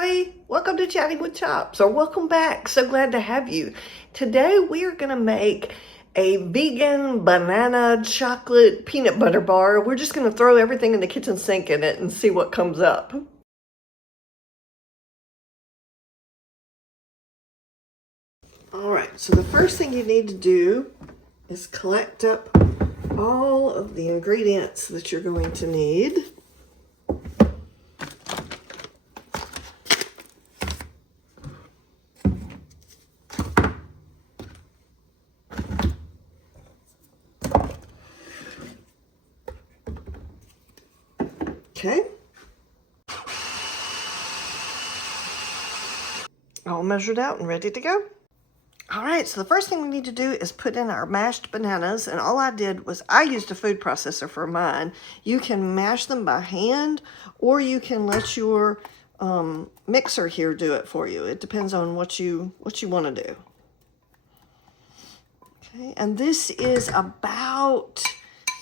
everybody. Welcome to Chatting with Chops, or welcome back. So glad to have you. Today we are going to make a vegan banana chocolate peanut butter bar. We're just going to throw everything in the kitchen sink in it and see what comes up. All right, so the first thing you need to do is collect up all of the ingredients that you're going to need. Okay. All measured out and ready to go. All right, so the first thing we need to do is put in our mashed bananas, and all I did was I used a food processor for mine. You can mash them by hand, or you can let your mixer here do it for you. It depends on what you want to do. Okay, and this is about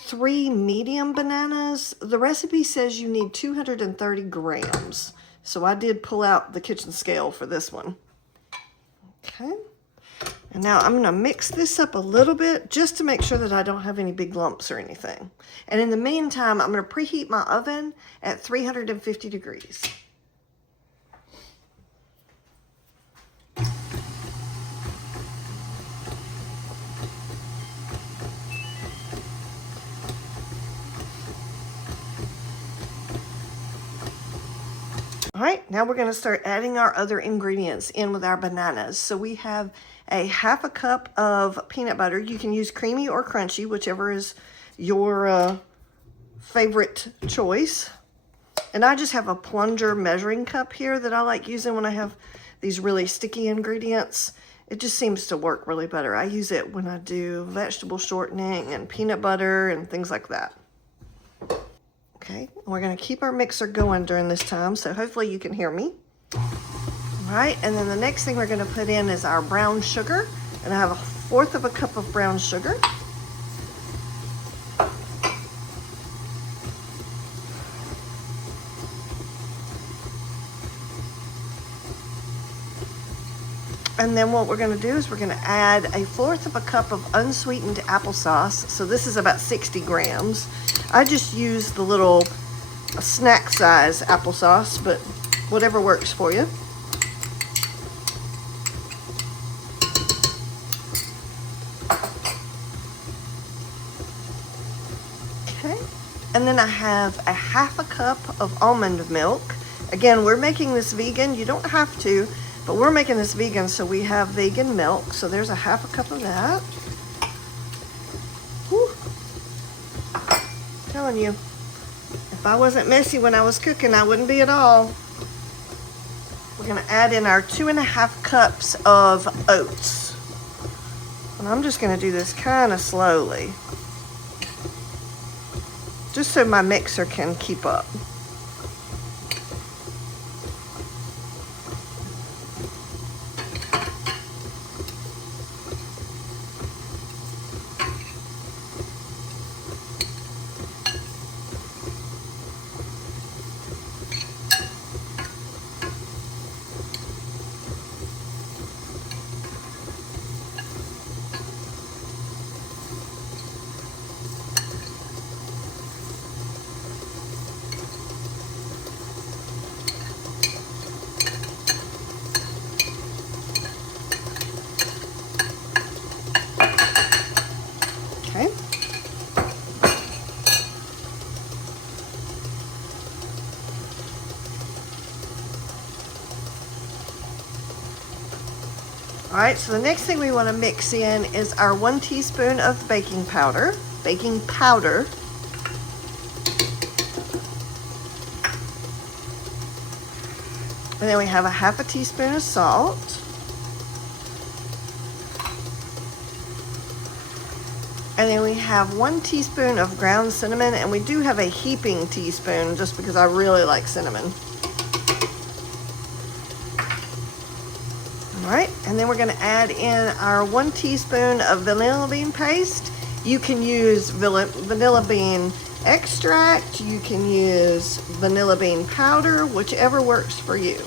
3 medium bananas. The recipe says you need 230 grams. So I did pull out the kitchen scale for this one. Okay. And now I'm going to mix this up a little bit just to make sure that I don't have any big lumps or anything. And in the meantime, I'm going to preheat my oven at 350 degrees. All right, now we're going to start adding our other ingredients in with our bananas. So we have a half a cup of peanut butter. You can use creamy or crunchy, whichever is your favorite choice. And I just have a plunger measuring cup here that I like using when I have these really sticky ingredients. It just seems to work really better. I use it when I do vegetable shortening and peanut butter and things like that. Okay, we're going to keep our mixer going during this time, so hopefully you can hear me. All right, and then the next thing we're going to put in is our brown sugar, and I have 1/4 of a cup of brown sugar. And then what we're going to do is we're going to add 1/4 of a cup of unsweetened applesauce. So this is about 60 grams. I just use the little snack size applesauce, but whatever works for you. Okay, and then I have 1/2 cup of almond milk. Again, we're making this vegan. You don't have to, but we're making this vegan, so we have vegan milk. So there's 1/2 cup of that. Whew. I'm telling you, if I wasn't messy when I was cooking, I wouldn't be at all. We're going to add in our 2.5 cups of oats. And I'm just going to do this kind of slowly, just so my mixer can keep up. All right, so the next thing we want to mix in is our 1 teaspoon of baking powder. And then we have 1/2 teaspoon of salt. And then we have 1 teaspoon of ground cinnamon, and we do have a heaping teaspoon just because I really like cinnamon. All right, and then we're going to add in our 1 teaspoon of vanilla bean paste. You can use vanilla bean extract, you can use vanilla bean powder, whichever works for you.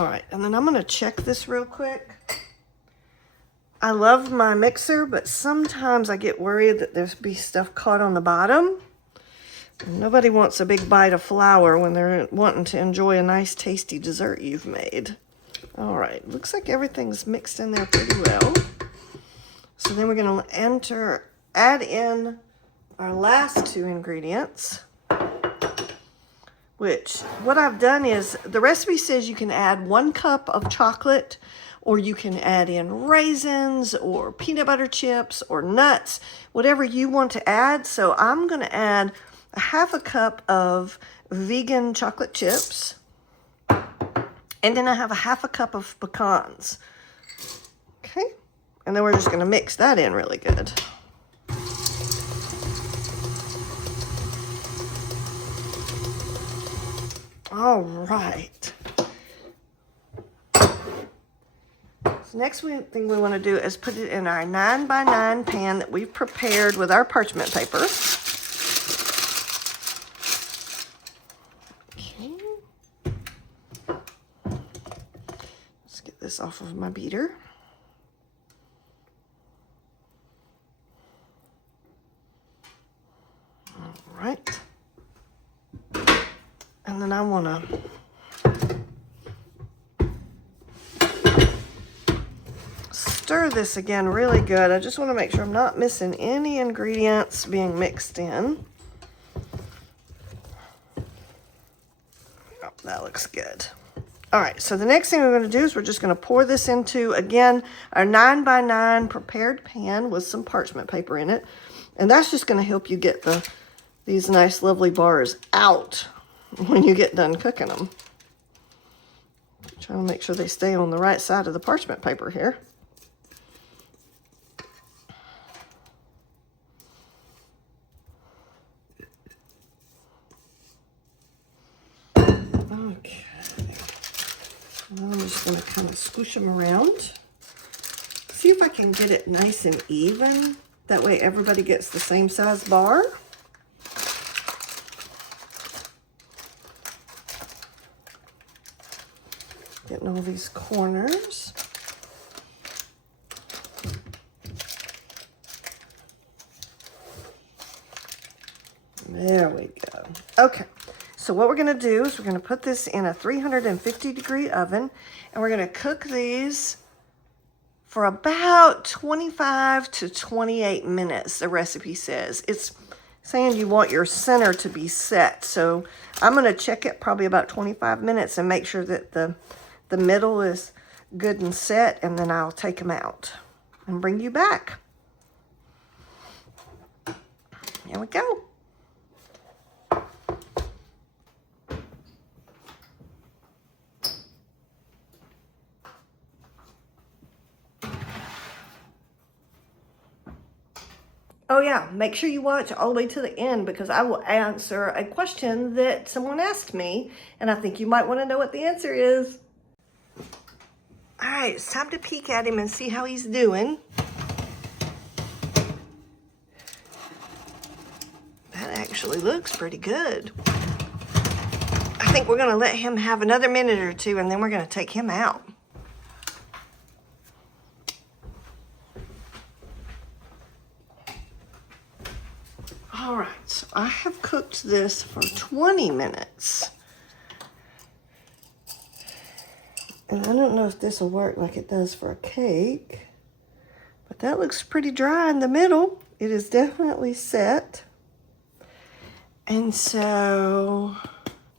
All right, and then I'm gonna check this real quick. I love my mixer, but sometimes I get worried that there's be stuff caught on the bottom. Nobody wants a big bite of flour when they're wanting to enjoy a nice tasty dessert you've made. All right, looks like everything's mixed in there pretty well. So then we're gonna add in our last two ingredients, which what I've done is, the recipe says you can add 1 cup of chocolate, or you can add in raisins or peanut butter chips or nuts, whatever you want to add. So I'm gonna add a 1/2 cup of vegan chocolate chips, and then I have a 1/2 cup of pecans. Okay, and then we're just gonna mix that in really good. All right. So next thing we want to do is put it in our 9x9 pan that we've prepared with our parchment paper. Okay. Let's get this off of my beater. All right. And then I want to stir this again really good. I just want to make sure I'm not missing any ingredients being mixed in. Oh, that looks good. All right, so the next thing we're going to do is we're just going to pour this into, again, our 9x9 prepared pan with some parchment paper in it. And that's just going to help you get these nice lovely bars out when you get done cooking them. Trying to make sure they stay on the right side of the parchment paper here. Okay. Now I'm just going to kind of squish them around. See if I can get it nice and even. That way everybody gets the same size bar. Getting all these corners. There we go. Okay, so what we're going to do is we're going to put this in a 350-degree oven, and we're going to cook these for about 25 to 28 minutes, the recipe says. It's saying you want your center to be set, so I'm going to check it probably about 25 minutes and make sure that the middle is good and set, and then I'll take them out and bring you back. Here we go. Oh yeah, make sure you watch all the way to the end, because I will answer a question that someone asked me, and I think you might want to know what the answer is. All right, it's time to peek at him and see how he's doing. That actually looks pretty good. I think we're going to let him have another minute or two, and then we're going to take him out. All right, so I have cooked this for 20 minutes. And I don't know if this will work like it does for a cake, but that looks pretty dry in the middle. It is definitely set. And so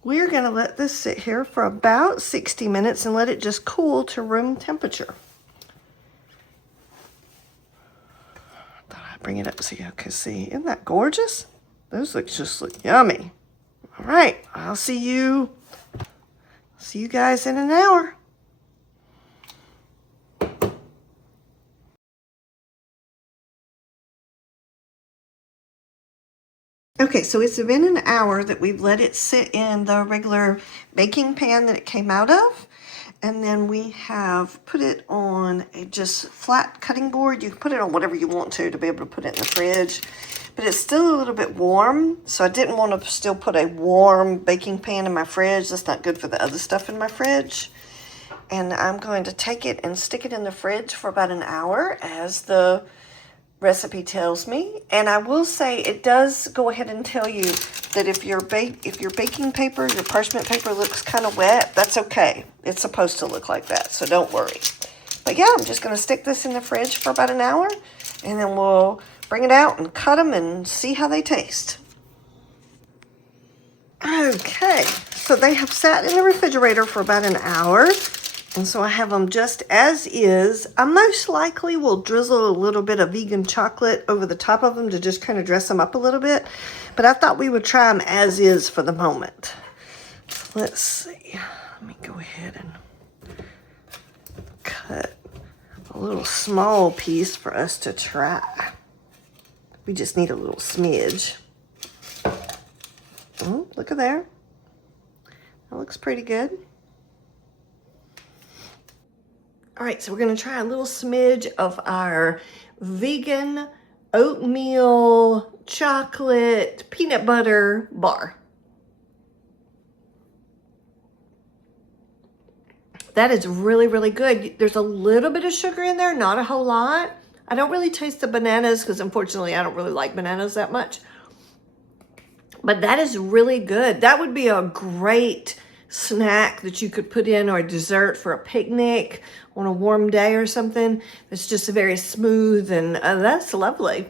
we're going to let this sit here for about 60 minutes and let it just cool to room temperature. I thought I'd bring it up so you can see. Isn't that gorgeous? Those just look yummy. All right, I'll see you guys in an hour. Okay, so it's been an hour that we've let it sit in the regular baking pan that it came out of. And then we have put it on a just flat cutting board. You can put it on whatever you want to be able to put it in the fridge. But it's still a little bit warm, so I didn't want to still put a warm baking pan in my fridge. That's not good for the other stuff in my fridge. And I'm going to take it and stick it in the fridge for about an hour as the recipe tells me. And I will say it does go ahead and tell you that if your baking paper, your parchment paper looks kind of wet, that's okay. It's supposed to look like that, so don't worry. But yeah, I'm just going to stick this in the fridge for about an hour, and then we'll bring it out and cut them and see how they taste. Okay, so they have sat in the refrigerator for about an hour, and so I have them just as is. I most likely will drizzle a little bit of vegan chocolate over the top of them to just kind of dress them up a little bit, but I thought we would try them as is for the moment. So let's see. Let me go ahead and cut a little small piece for us to try. We just need a little smidge. Oh, look at there. That looks pretty good. All right, so we're gonna try a little smidge of our vegan oatmeal chocolate peanut butter bar. That is really, really good. There's a little bit of sugar in there, not a whole lot. I don't really taste the bananas because unfortunately I don't really like bananas that much. But that is really good. That would be a great snack that you could put in, or a dessert for a picnic on a warm day or something. It's just very smooth, and that's lovely.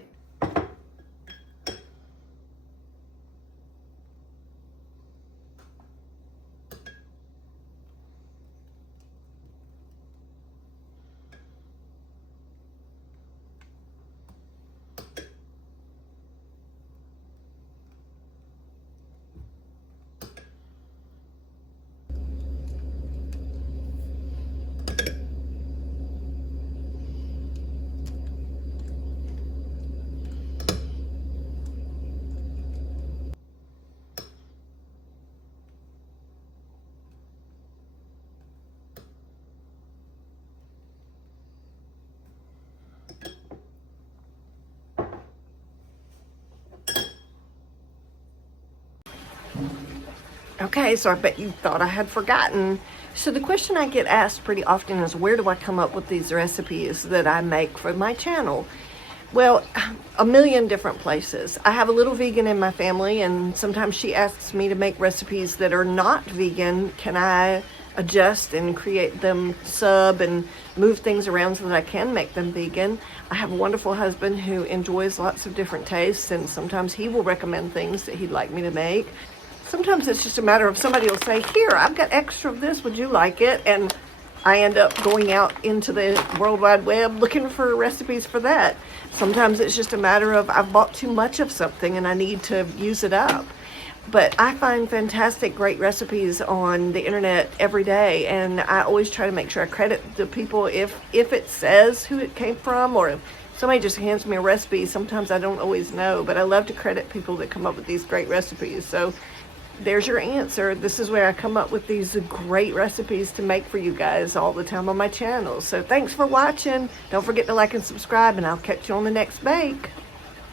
Okay, so I bet you thought I had forgotten. So the question I get asked pretty often is, where do I come up with these recipes that I make for my channel? Well, a million different places. I have a little vegan in my family, and sometimes she asks me to make recipes that are not vegan. Can I adjust and create them sub and move things around so that I can make them vegan? I have a wonderful husband who enjoys lots of different tastes, and sometimes he will recommend things that he'd like me to make. Sometimes it's just a matter of somebody will say, here, I've got extra of this, would you like it? And I end up going out into the World Wide Web looking for recipes for that. Sometimes it's just a matter of I've bought too much of something and I need to use it up. But I find fantastic, great recipes on the internet every day, and I always try to make sure I credit the people if it says who it came from, or if somebody just hands me a recipe. Sometimes I don't always know, but I love to credit people that come up with these great recipes. So there's your answer. This is where I come up with these great recipes to make for you guys all the time on my channel. So thanks for watching. Don't forget to like and subscribe, and I'll catch you on the next bake.